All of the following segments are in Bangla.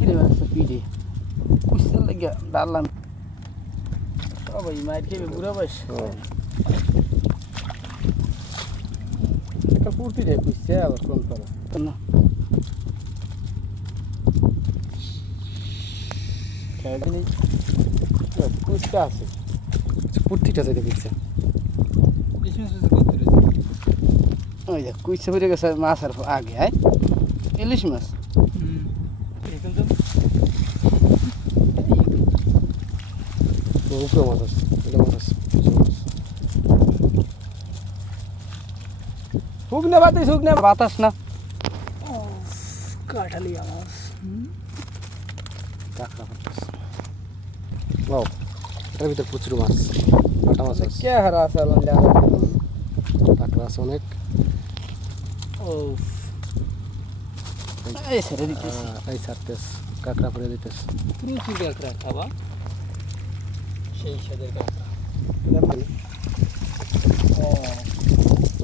রে মানে স্পিডে কুইছে লাগে ডাললাম সবাই মাইর খেয়ে বুড়া বয়স একটা কুর্তি রে কুইছে আবার কোন করা না কুইসটা আছে প্রত্যেকটা সাইডে পিকছে কিছু কিছু করতে রয়েছে ওই দেখ কুইসে বেরিয়ে গেছে মাছের আগে হ্যাঁ ইলিশ মাছ তো উপরে মাছ আছে এটা মাছ মাছ। শুকনে বাতাস শুকনে বাতাস না কাঠালি মাছ কাঁকড়া পড়তেছে ও এটার ভিতর প্রচুর মাছ কাটা মাছ আছে কে হারা আছে লন্ডা কাঁকড়া আছে অনেক ও এই ছেড়ে দিতেছি এই ছাড়তেস কাঁকড়া পরে দিতেছে। প্রচুর কাঁকড়া খাবা? সেই সাদের কাঁকড়া।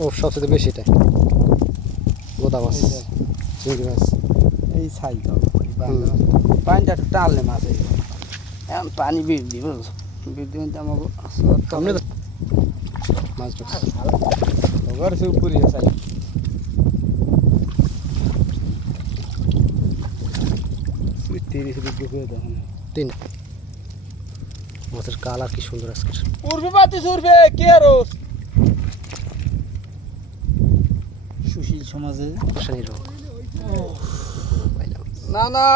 ও সবচেয়ে বেশি এটা। গোদা মাছ। চিংড়ি মাছ। এই ছাই পানিটা একটু টানলে মাছ এই। এখন পানি দিব বিট দিবেন তো আমাকে তো মাছ ধরছে। উপরে ছাই তিরিশ ডিগ্রি করে দেখেন তিন। মাছের কালার কি সুন্দর আজকের উড়বে পাতি উড়বে কে রোজ সুশীল সমাজে। না না।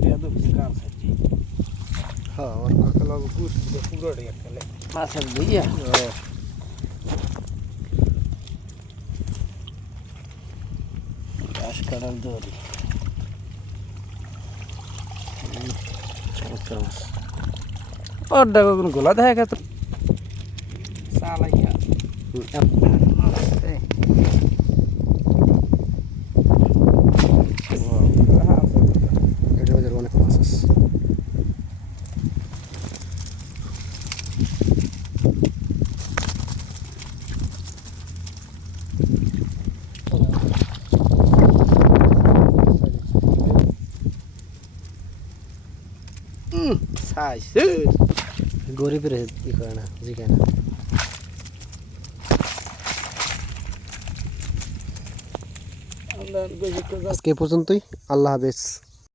বেদ কাম সাজি হ্যাঁ ওর কাকালাগ গুস দিতে পুরো রে কালে মাছের দিয়া গাছ কাটাল দড়ি চমৎকার মাছ ওর দেখো কোন গোলা দেখা গেছে চালাইয়া হুম, এম- এটার ভিতরে অনেক মাছ আছে সাইজ গরিবের ই করে না জিকে না আজকে পর্যন্তই আল্লাহ হাফেজ